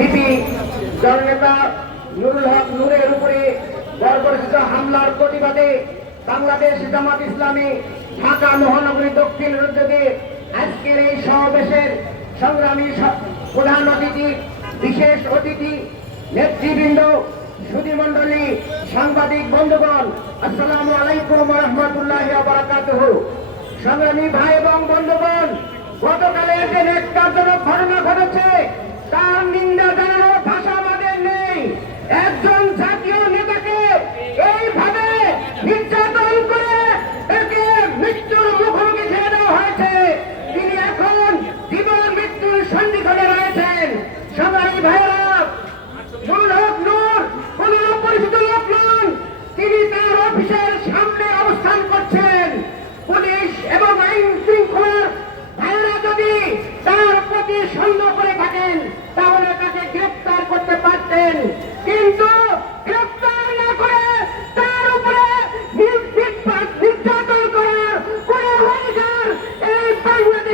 BP জননেতা নুরুল হক নূরের উপরে বর্বরচিত হামলার প্রতিবাদে বাংলাদেশ জামাত ইসলামী ঢাকা মহানগরী দক্ষিণ উদ্যোগে আজকের এই সমাবেশের সংগ্রামী প্রধান অতিথি, বিশেষ অতিথি, নেতৃবৃন্দ, সুধী মন্ডলী সাংবাদিক বন্ধুগণ, আসসালামু আলাইকুম রহমতুল্লাহ বারাকাতুহু। সংগ্রামী ভাই এবং বন্ধুগণ গতকালে যে নেককারজনক ঘটনা ঘটেছে তার নিন্দা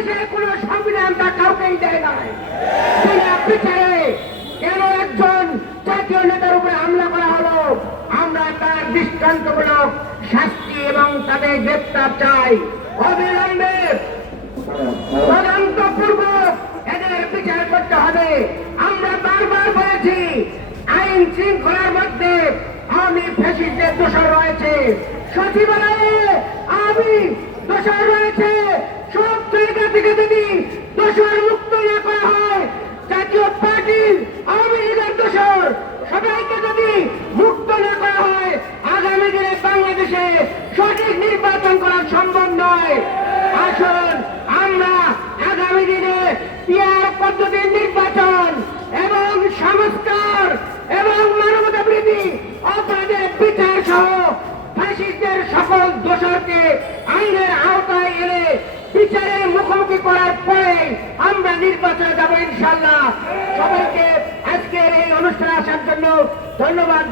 বাংলাদেশের কোন সংবিধান তা কাউকেই দেয় নাই। কেন একজন জাতীয় নেতার উপরে হামলা করা হলো? আমরা তার দৃষ্টান্তমূলক শাস্তি এবং তাদের গ্রেপ্তার চাই। অবিলম্বে এদের বিচার করতে হবে। আমরা বারবার বলেছি, আইন শৃঙ্খলার মধ্যে আমি ফ্যাসিস্টের দোষর রয়েছে। সচিবালয়ে আমি দোষর রয়েছে সব জায়গা থেকে যদি দোষর মুক্ত না করা হয় জাতীয় পার্টির আওয়ামী লীগের দোষর সবাইকে যদি মুক্ত না করা হয় আগামী দিনে বাংলাদেশে সঠিক নির্বাচন করা সম্ভব নয় আসুন, আমরা আগামী দিনে পিয়ার পদ্ধতির নির্বাচন এবং সংস্কার এবং মানবতা বৃদ্ধি অপরাধের বিচার সহ ফ্যাসিস্টদের সকল দোষরকে আইনের আওতায় এনে বিচারের মুখোমুখি করার পরে আমরা নির্বাচনে যাব ইনশাল্লাহ সবাইকে আজকের এই অনুষ্ঠানে আসার জন্য ধন্যবাদ।